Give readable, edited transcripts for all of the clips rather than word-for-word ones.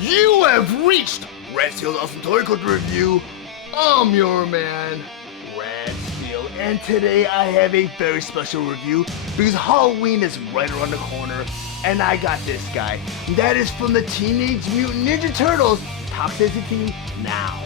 You have reached Red Steele's Awesome Toy Collector Review. I'm your man, Red Steele, and today I have a very special review because Halloween is right around the corner, and I got this guy. That is from the Teenage Mutant Ninja Turtles, Toxicity Now.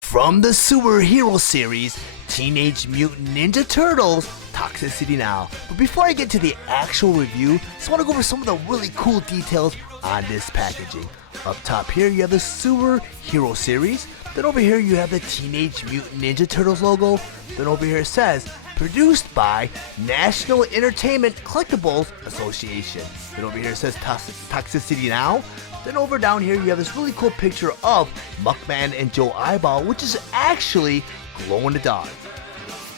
From the superhero series, Teenage Mutant Ninja Turtles, Toxicity Now. But before I get to the actual review, I just want to go over some of the really cool details on this packaging. Up top here, you have the superhero series. Then over here, you have the Teenage Mutant Ninja Turtles logo. Then over here it says, produced by National Entertainment Collectibles Association. Then over here it says Toxicity Now. Then over down here you have this really cool picture of Muckman and Joe Eyeball, which is actually glow in the dark.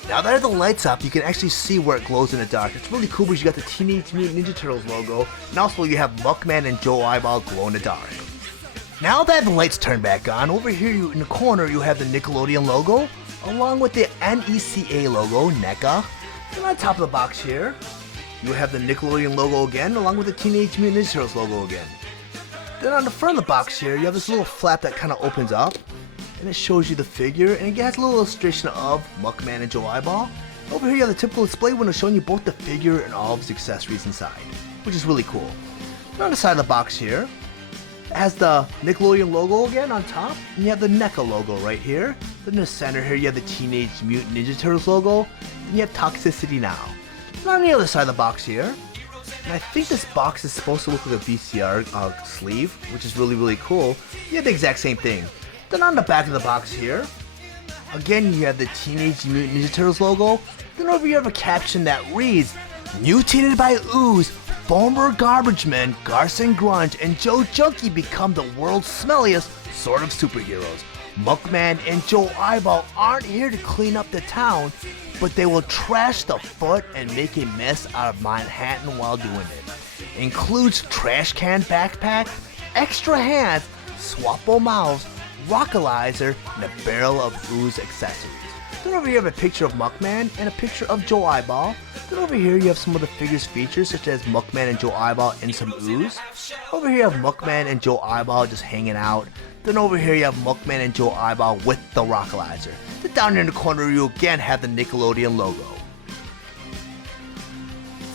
Now that I have the lights up, you can actually see where it glows in the dark. It's really cool because you got the Teenage Mutant Ninja Turtles logo, and also you have Muckman and Joe Eyeball glow in the dark. Now that I have the lights turned back on, over here in the corner you have the Nickelodeon logo, along with the NECA logo, NECA. And on top of the box here, you have the Nickelodeon logo again, along with the Teenage Mutant Ninja Turtles logo again. Then on the front of the box here, you have this little flap that kind of opens up, and it shows you the figure, and it has a little illustration of Muckman and Joe Eyeball. Over here you have the typical display window showing you both the figure and all of its accessories inside, which is really cool. And on the side of the box here, it has the Nickelodeon logo again on top, and you have the NECA logo right here. Then in the center here you have the Teenage Mutant Ninja Turtles logo, and you have Toxicity Now. And on the other side of the box here, and I think this box is supposed to look like a VCR sleeve, which is really cool. You have the exact same thing. Then on the back of the box here, again you have the Teenage Mutant Ninja Turtles logo. Then over here you have a caption that reads, "Mutated by ooze, former garbage men Garson Grunge and Joe Junkie become the world's smelliest sort of superheroes. Muckman and Joe Eyeball aren't here to clean up the town, but they will trash the foot and make a mess out of Manhattan while doing it. Includes trash can backpack, extra hands, swappo mouths, rockalizer, and a barrel of ooze accessories." Then over here you have a picture of Muckman and a picture of Joe Eyeball. Then over here you have some of the figures features such as Muckman and Joe Eyeball and some ooze. Over here you have Muckman and Joe Eyeball just hanging out. Then over here you have Muckman and Joe Eyeball with the rockalizer. Then down here in the corner you again have the Nickelodeon logo.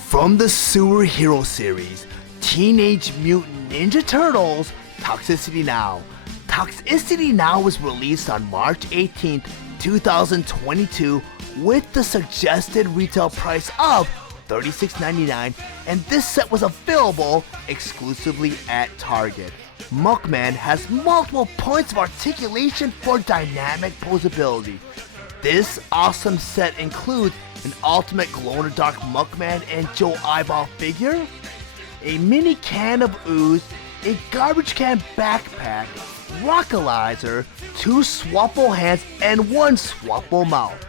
From the superhero series, Teenage Mutant Ninja Turtles, Toxicity Now. Toxicity Now was released on March 18th, 2022 with the suggested retail price of $36.99, and this set was available exclusively at Target. Muckman has multiple points of articulation for dynamic posability. This awesome set includes an ultimate glow-in-the-dark Muckman and Joe Eyeball figure, a mini can of ooze, a garbage can backpack, rockalizer, 2 swappo hands, and 1 swappo mouth.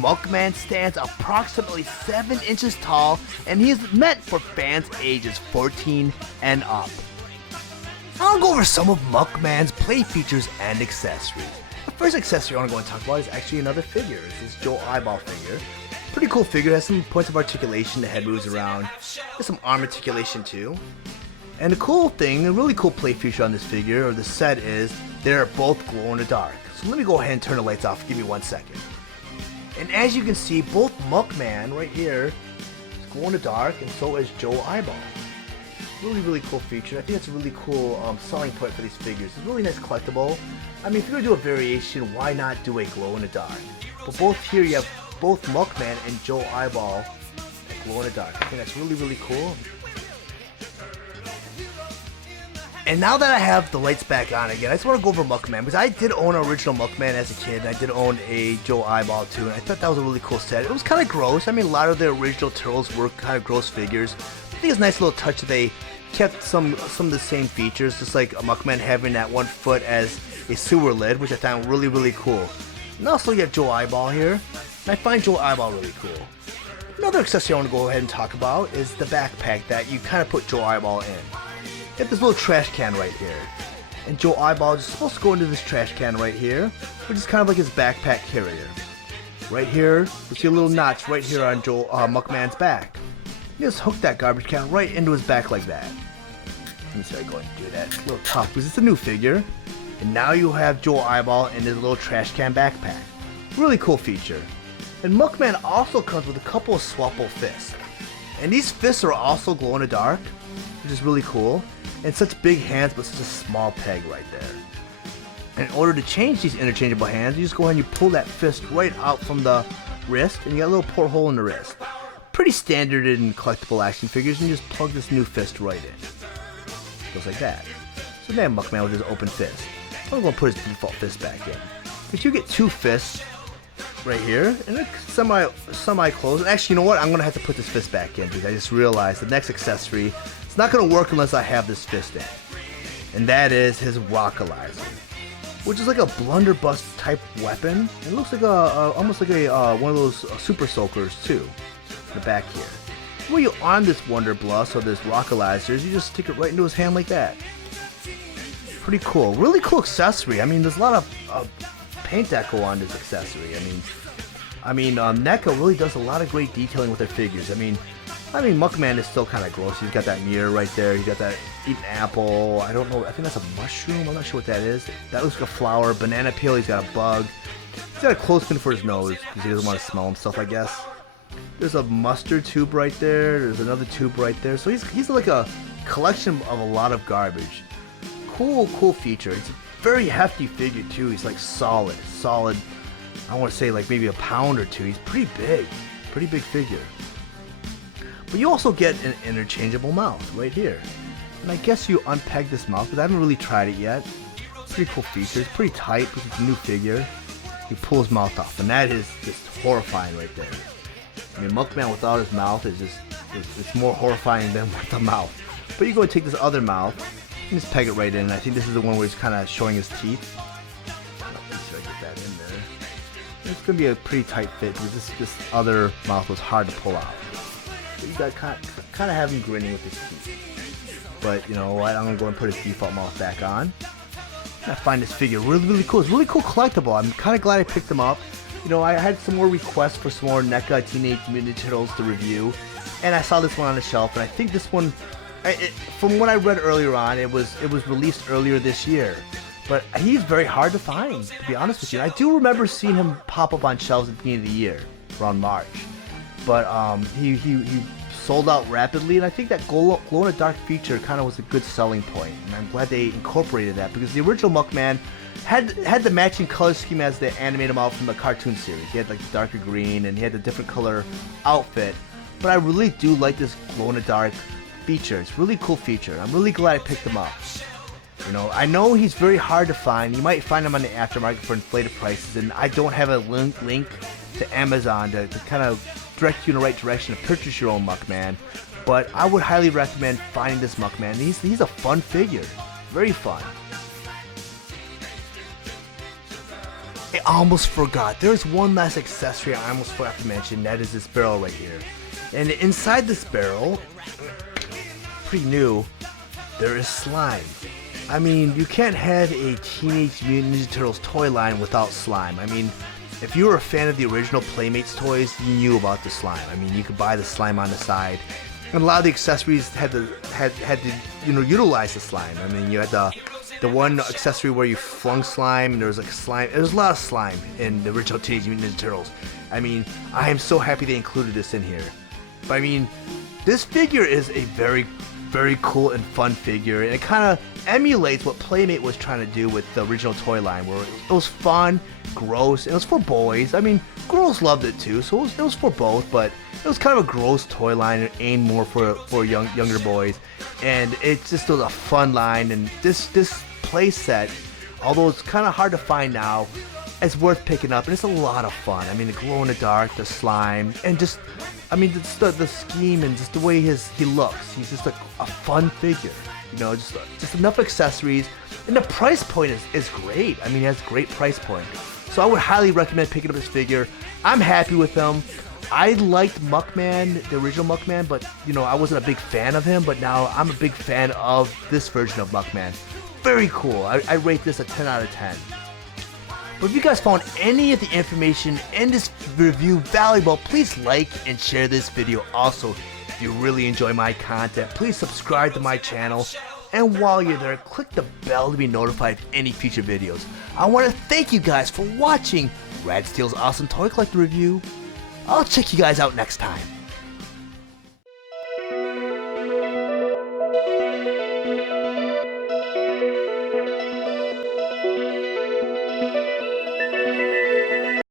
Muckman stands approximately 7 inches tall, and he is meant for fans ages 14 and up. I'll go over some of Muckman's play features and accessories. The first accessory I want to go and talk about is actually another figure. It's this Joe Eyeball figure. Pretty cool figure, it has some points of articulation, the head moves around. There's some arm articulation too. And the cool thing, a really cool play feature on this figure, or the set, is they're both glow in the dark. So let me go ahead and turn the lights off, give me 1 second. And as you can see, both Muckman right here is glow in the dark, and so is Joe Eyeball. Really cool feature. I think that's a really cool selling point for these figures. It's a really nice collectible. I mean, if you're gonna do a variation, why not do a glow in the dark? But both here you have both Muckman and Joe Eyeball that glow in the dark. I think that's really cool. And now that I have the lights back on again, I just want to go over Muckman, because I did own an original Muckman as a kid, and I did own a Joe Eyeball too, and I thought that was a really cool set. It was kind of gross. I mean, a lot of the original Turtles were kind of gross figures. I think it's a nice little touch that they kept some of the same features, just like a Muckman having that one foot as a sewer lid, which I found really cool. And also you have Joe Eyeball here, and I find Joe Eyeball really cool. Another accessory I want to go ahead and talk about is the backpack that you kind of put Joe Eyeball in. You have this little trash can right here, and Joe Eyeball is supposed to go into this trash can right here, which is kind of like his backpack carrier. Right here, you see a little notch right here on Joe Muckman's back. You just hook that garbage can right into his back like that. Let me see if I go and do that. It's a little tough because it's a new figure. And now you have Joe Eyeball in his little trash can backpack. Really cool feature. And Muckman also comes with a couple of swappable fists. And these fists are also glow in the dark, which is really cool. And such big hands, but such a small peg right there. In order to change these interchangeable hands, you just go ahead and you pull that fist right out from the wrist, and you got a little porthole in the wrist. Pretty standard in collectible action figures, and you just plug this new fist right in. Goes like that. So now Muckman with his open fist. I'm going to put his default fist back in. If you get two fists right here, and it's semi-closed. And actually, you know what? I'm going to have to put this fist back in because I just realized the next accessory, it's not going to work unless I have this fist in. And that is his Rockalizer, which is like a blunderbuss type weapon. It looks like almost like one of those super soakers too. In the back here. When you arm this Wonderbluss or this Rockalizers, you just stick it right into his hand like that. Pretty cool. Really cool accessory. I mean, there's a lot of paint deco on this accessory. I mean, NECA really does a lot of great detailing with their figures. I mean, Muckman is still kind of gross. He's got that mirror right there. He's got that eating apple. I don't know. I think that's a mushroom. I'm not sure what that is. That looks like a flower. Banana peel. He's got a bug. He's got a clothespin for his nose because he doesn't want to smell himself, I guess. There's a mustard tube right there. There's another tube right there. So he's like a collection of a lot of garbage. Cool feature. It's a very hefty figure too. He's like solid. I want to say like maybe a pound or two. He's pretty big figure. But you also get an interchangeable mouth right here. And I guess you unpeg this mouth, because I haven't really tried it yet. Pretty cool feature. It's pretty tight because it's a new figure. You pull his mouth off, and that is just horrifying right there. I mean, Muckman without his mouth is just, it's more horrifying than with the mouth. But you go and take this other mouth, and just peg it right in, and I think this is the one where he's kind of showing his teeth. Make sure I get that in there. It's going to be a pretty tight fit, because this other mouth was hard to pull out. So you got kind of have him grinning with his teeth. But you know what, I'm going to go and put his default mouth back on. And I find this figure really cool. It's really cool collectible. I'm kind of glad I picked him up. You know, I had some more requests for some more NECA Teenage Mutant Ninja Turtles to review, and I saw this one on the shelf, and I think this one, from what I read earlier on, it was released earlier this year. But he's very hard to find, to be honest with you. I do remember seeing him pop up on shelves at the beginning of the year, around March. But he sold out rapidly, and I think that glow-in-the-dark feature kind of was a good selling point, and I'm glad they incorporated that, because the original Muckman had the matching color scheme as they animated him out from the cartoon series. He had like the darker green, and he had the different color outfit. But I really do like this glow-in-the-dark feature. It's a really cool feature. I'm really glad I picked him up. You know, I know he's very hard to find. You might find him on the aftermarket for inflated prices, and I don't have a link to Amazon to kind of direct you in the right direction to purchase your own Muckman. But I would highly recommend finding this Muckman. He's a fun figure. Very fun. I almost forgot. There's one last accessory I almost forgot to mention. That is this barrel right here. And inside this barrel, pretty new, there is slime. I mean, you can't have a Teenage Mutant Ninja Turtles toy line without slime. I mean, if you were a fan of the original Playmates toys, you knew about the slime. I mean, you could buy the slime on the side. And a lot of the accessories had to utilize the slime. I mean, you had the one accessory where you flung slime, and there was like slime. There's a lot of slime in the original Teenage Mutant Ninja Turtles. I mean, I am so happy they included this in here. But I mean, this figure is a very cool and fun figure, and it kind of emulates what Playmate was trying to do with the original toy line, where it was fun, gross, and it was for boys. I mean, girls loved it too, so it was for both, but it was kind of a gross toy line and aimed more for younger boys, and it just was a fun line. And this play set, although it's kind of hard to find now, it's worth picking up, and it's a lot of fun. I mean, the glow in the dark, the slime, and just, I mean, the scheme and just the way he looks. He's just like a fun figure, you know, just enough accessories, and the price point is great. I mean, he has a great price point, so I would highly recommend picking up this figure. I'm happy with him. I liked Muckman, the original Muckman, but you know, I wasn't a big fan of him. But now I'm a big fan of this version of Muckman. Very cool. I rate this a 10 out of 10. But if you guys found any of the information in this review valuable, please like and share this video. Also, if you really enjoy my content, please subscribe to my channel. And while you're there, click the bell to be notified of any future videos. I want to thank you guys for watching Rad Steele's Awesome Toy Collector Review. I'll check you guys out next time.